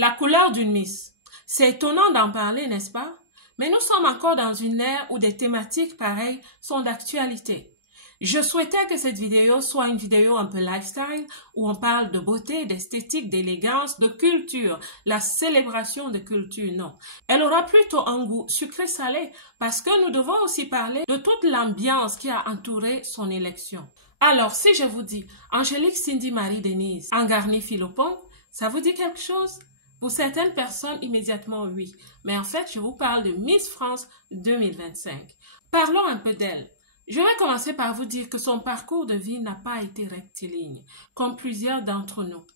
La couleur d'une Miss. C'est étonnant d'en parler, n'est-ce pas? Mais nous sommes encore dans une ère où des thématiques pareilles sont d'actualité. Je souhaitais que cette vidéo soit une vidéo un peu lifestyle, où on parle de beauté, d'esthétique, d'élégance, de culture, la célébration de culture, non. Elle aura plutôt un goût sucré-salé, parce que nous devons aussi parler de toute l'ambiance qui a entouré son élection. Alors, si je vous dis Angélique Cindy Marie Denise Angarni Philopon, ça vous dit quelque chose? Pour certaines personnes, immédiatement oui. Mais en fait, je vous parle de Miss France 2025. Parlons un peu d'elle. Je vais commencer par vous dire que son parcours de vie n'a pas été rectiligne, comme plusieurs d'entre nous.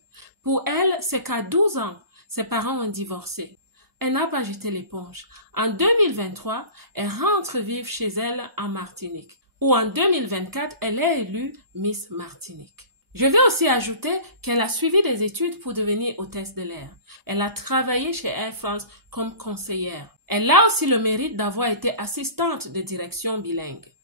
Pour elle, c'est qu'à 12 ans, ses parents ont divorcé. Elle n'a pas jeté l'éponge. En 2023, elle rentre vivre chez elle en Martinique. Ou en 2024, elle est élue Miss Martinique. Je vais aussi ajouter qu'elle a suivi des études pour devenir hôtesse de l'air. Elle a travaillé chez Air France comme conseillère. Elle a aussi le mérite d'avoir été assistante de direction bilingue.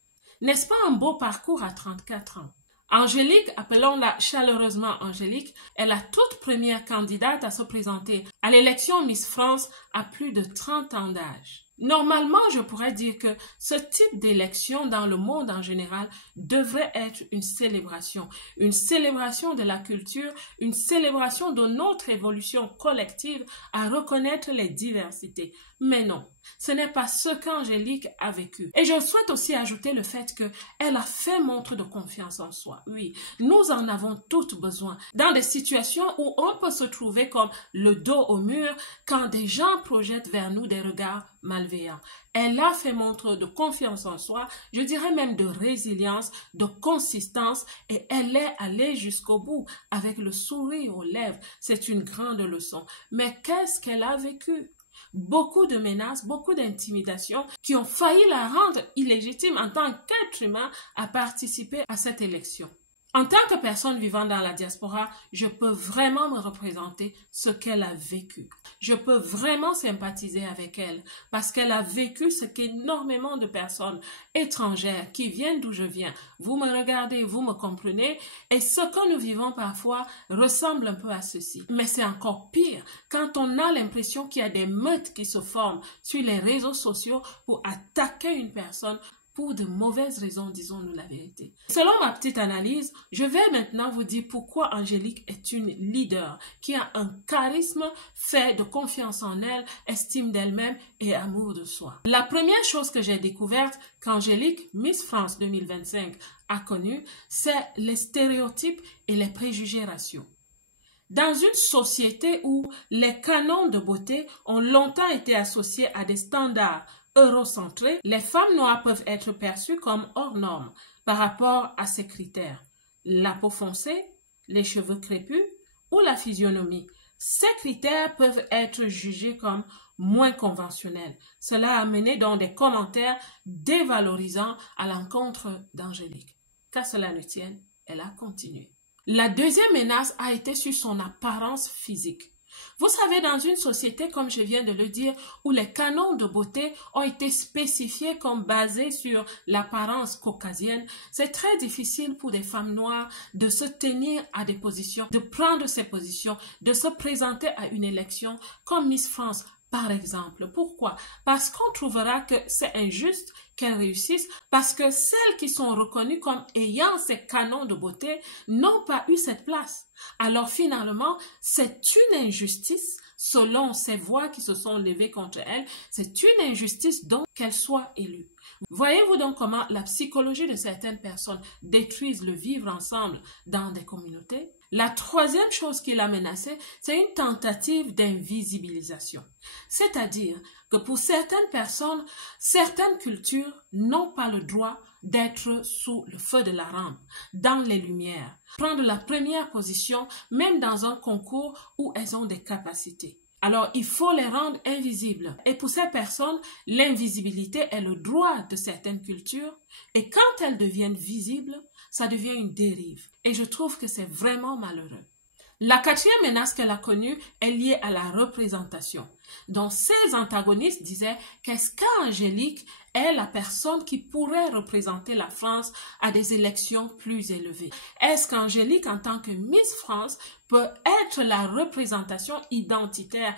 N'est-ce pas un beau parcours à 34 ans? Angélique, appelons-la chaleureusement Angélique, est la toute première candidate à se présenter à l'élection Miss France à plus de 30 ans d'âge. Normalement, je pourrais dire que ce type d'élection dans le monde en général devrait être une célébration de la culture, une célébration de notre évolution collective à reconnaître les diversités. Mais non, ce n'est pas ce qu'Angélique a vécu. Et je souhaite aussi ajouter le fait qu'elle a fait montre de confiance en soi. Oui, nous en avons toutes besoin. Dans des situations où on peut se trouver comme le dos au mur quand des gens projettent vers nous des regards malveillants. Elle a fait montre de confiance en soi, je dirais même de résilience, de consistance, et elle est allée jusqu'au bout avec le sourire aux lèvres. C'est une grande leçon. Mais qu'est-ce qu'elle a vécu? Beaucoup de menaces, beaucoup d'intimidations qui ont failli la rendre illégitime en tant qu'être humain à participer à cette élection. En tant que personne vivant dans la diaspora, je peux vraiment me représenter ce qu'elle a vécu. Je peux vraiment sympathiser avec elle parce qu'elle a vécu ce qu'énormément de personnes étrangères qui viennent d'où je viens. Vous me regardez, vous me comprenez et ce que nous vivons parfois ressemble un peu à ceci. Mais c'est encore pire quand on a l'impression qu'il y a des meutes qui se forment sur les réseaux sociaux pour attaquer une personne pour de mauvaises raisons, disons-nous la vérité. Selon ma petite analyse, je vais maintenant vous dire pourquoi Angélique est une leader qui a un charisme fait de confiance en elle, estime d'elle-même et amour de soi. La première chose que j'ai découverte qu'Angélique, Miss France 2025, a connue, c'est les stéréotypes et les préjugés raciaux. Dans une société où les canons de beauté ont longtemps été associés à des standards eurocentrés, les femmes noires peuvent être perçues comme hors normes par rapport à ces critères. La peau foncée, les cheveux crépus ou la physionomie. Ces critères peuvent être jugés comme moins conventionnels. Cela a mené dans des commentaires dévalorisants à l'encontre d'Angélique. Qu'à cela ne tienne, elle a continué. La deuxième menace a été sur son apparence physique. Vous savez, dans une société, comme je viens de le dire, où les canons de beauté ont été spécifiés comme basés sur l'apparence caucasienne, c'est très difficile pour des femmes noires de se tenir à des positions, de prendre ces positions, de se présenter à une élection comme Miss France, par exemple. Pourquoi? Parce qu'on trouvera que c'est injuste qu'elles réussissent, parce que celles qui sont reconnues comme ayant ces canons de beauté n'ont pas eu cette place. Alors finalement, c'est une injustice, selon ces voix qui se sont levées contre elles, c'est une injustice donc qu'elles soient élues. Voyez-vous donc comment la psychologie de certaines personnes détruisent le vivre ensemble dans des communautés? La troisième chose qui l'a menacée, c'est une tentative d'invisibilisation. C'est-à-dire que pour certaines personnes, certaines cultures n'ont pas le droit d'être sous le feu de la rampe, dans les lumières, prendre la première position, même dans un concours où elles ont des capacités. Alors, il faut les rendre invisibles. Et pour ces personnes, l'invisibilité est le droit de certaines cultures. Et quand elles deviennent visibles, ça devient une dérive. Et je trouve que c'est vraiment malheureux. La quatrième menace qu'elle a connue est liée à la représentation. Donc, ses antagonistes disaient qu'est-ce qu'Angélique est la personne qui pourrait représenter la France à des élections plus élevées? Est-ce qu'Angélique, en tant que Miss France, peut être la représentation identitaire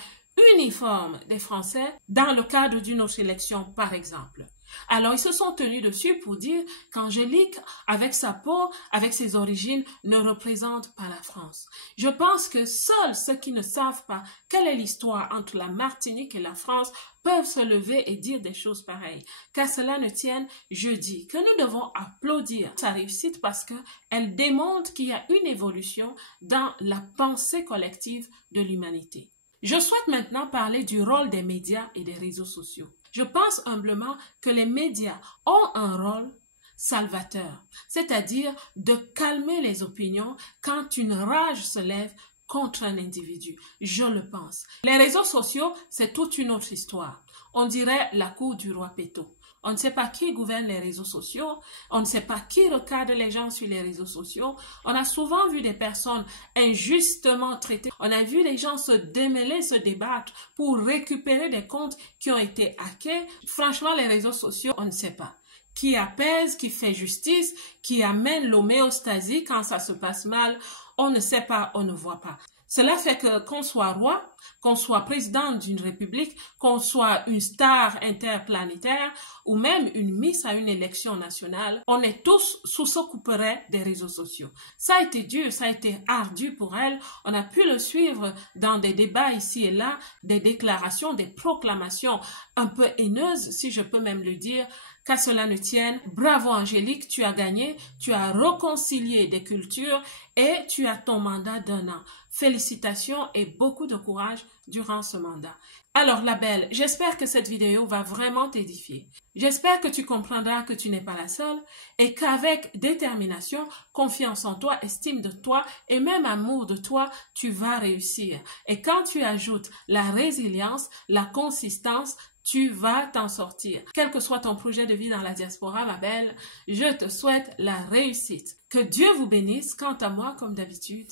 uniforme des Français dans le cadre d'une autre élection, par exemple? Alors, ils se sont tenus dessus pour dire qu'Angélique, avec sa peau, avec ses origines, ne représente pas la France. Je pense que seuls ceux qui ne savent pas quelle est l'histoire entre la Martinique et la France peuvent se lever et dire des choses pareilles. Qu'à cela ne tienne, je dis que nous devons applaudir sa réussite parce qu'elle démontre qu'il y a une évolution dans la pensée collective de l'humanité. Je souhaite maintenant parler du rôle des médias et des réseaux sociaux. Je pense humblement que les médias ont un rôle salvateur, c'est-à-dire de calmer les opinions quand une rage se lève contre un individu. Je le pense. Les réseaux sociaux, c'est toute une autre histoire. On dirait la cour du roi Péto. On ne sait pas qui gouverne les réseaux sociaux, on ne sait pas qui recadre les gens sur les réseaux sociaux. On a souvent vu des personnes injustement traitées. On a vu les gens se démêler, se débattre pour récupérer des comptes qui ont été hackés. Franchement, les réseaux sociaux, on ne sait pas. Qui apaise, qui fait justice, qui amène l'homéostasie quand ça se passe mal, on ne sait pas, on ne voit pas. Cela fait que qu'on soit roi, qu'on soit président d'une république, qu'on soit une star interplanétaire ou même une miss à une élection nationale, on est tous sous ce couperet des réseaux sociaux. Ça a été dur, ça a été ardu pour elle. On a pu le suivre dans des débats ici et là, des déclarations, des proclamations un peu haineuses, si je peux même le dire. Qu'à cela ne tienne, bravo Angélique, tu as gagné, tu as réconcilié des cultures et tu as ton mandat d'1 an. Félicitations et beaucoup de courage durant ce mandat. Alors la belle, j'espère que cette vidéo va vraiment t'édifier. J'espère que tu comprendras que tu n'es pas la seule et qu'avec détermination, confiance en toi, estime de toi et même amour de toi, tu vas réussir. Et quand tu ajoutes la résilience, la consistance, tu vas t'en sortir. Quel que soit ton projet de vie dans la diaspora, ma belle, je te souhaite la réussite. Que Dieu vous bénisse. Quant à moi, comme d'habitude,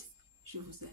je vous aime.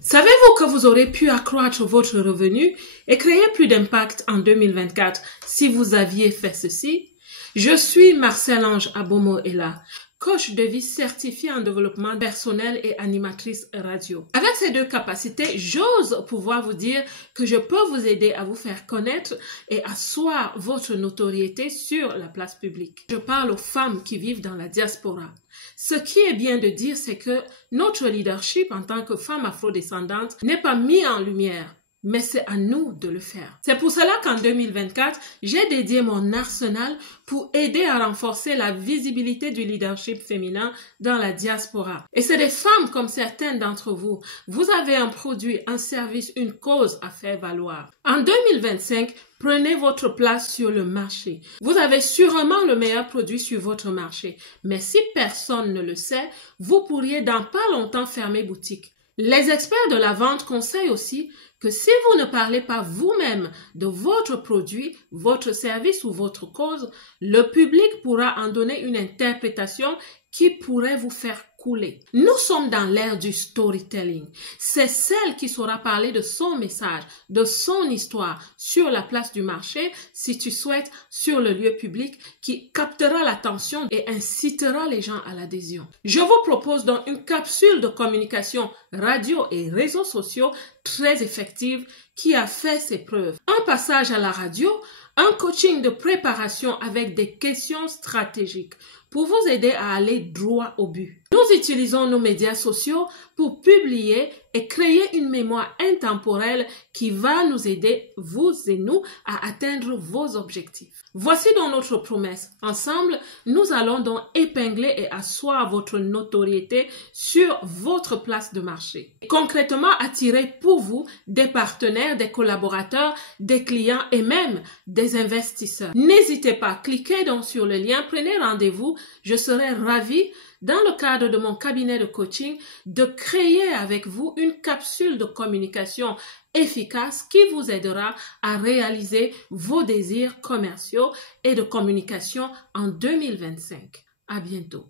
Savez-vous que vous aurez pu accroître votre revenu et créer plus d'impact en 2024 si vous aviez fait ceci? Je suis Marcel-Ange Abomo-Ella, coach de vie certifiée en développement personnel et animatrice radio. Avec ces deux capacités, j'ose pouvoir vous dire que je peux vous aider à vous faire connaître et asseoir votre notoriété sur la place publique. Je parle aux femmes qui vivent dans la diaspora. Ce qui est bien de dire, c'est que notre leadership en tant que femme afrodescendante n'est pas mis en lumière, mais c'est à nous de le faire. C'est pour cela qu'en 2024, j'ai dédié mon arsenal pour aider à renforcer la visibilité du leadership féminin dans la diaspora. Et c'est des femmes comme certaines d'entre vous. Vous avez un produit, un service, une cause à faire valoir. En 2025, prenez votre place sur le marché. Vous avez sûrement le meilleur produit sur votre marché. Mais si personne ne le sait, vous pourriez dans pas longtemps fermer boutique. Les experts de la vente conseillent aussi que si vous ne parlez pas vous-même de votre produit, votre service ou votre cause, le public pourra en donner une interprétation qui pourrait vous faire couler. Nous sommes dans l'ère du storytelling. C'est celle qui saura parler de son message, de son histoire sur la place du marché, si tu souhaites, sur le lieu public, qui captera l'attention et incitera les gens à l'adhésion. Je vous propose donc une capsule de communication radio et réseaux sociaux très effective qui a fait ses preuves. Un passage à la radio, un coaching de préparation avec des questions stratégiques pour vous aider à aller droit au but. Nous utilisons nos médias sociaux pour publier et créer une mémoire intemporelle qui va nous aider, vous et nous, à atteindre vos objectifs. Voici donc notre promesse. Ensemble, nous allons donc épingler et asseoir votre notoriété sur votre place de marché. Et concrètement, attirer pour vous des partenaires, des collaborateurs, des clients et même des investisseurs. N'hésitez pas, cliquez donc sur le lien, prenez rendez-vous. Je serai ravie, dans le cadre de mon cabinet de coaching, de créer avec vous une capsule de communication efficace qui vous aidera à réaliser vos désirs commerciaux et de communication en 2025. À bientôt.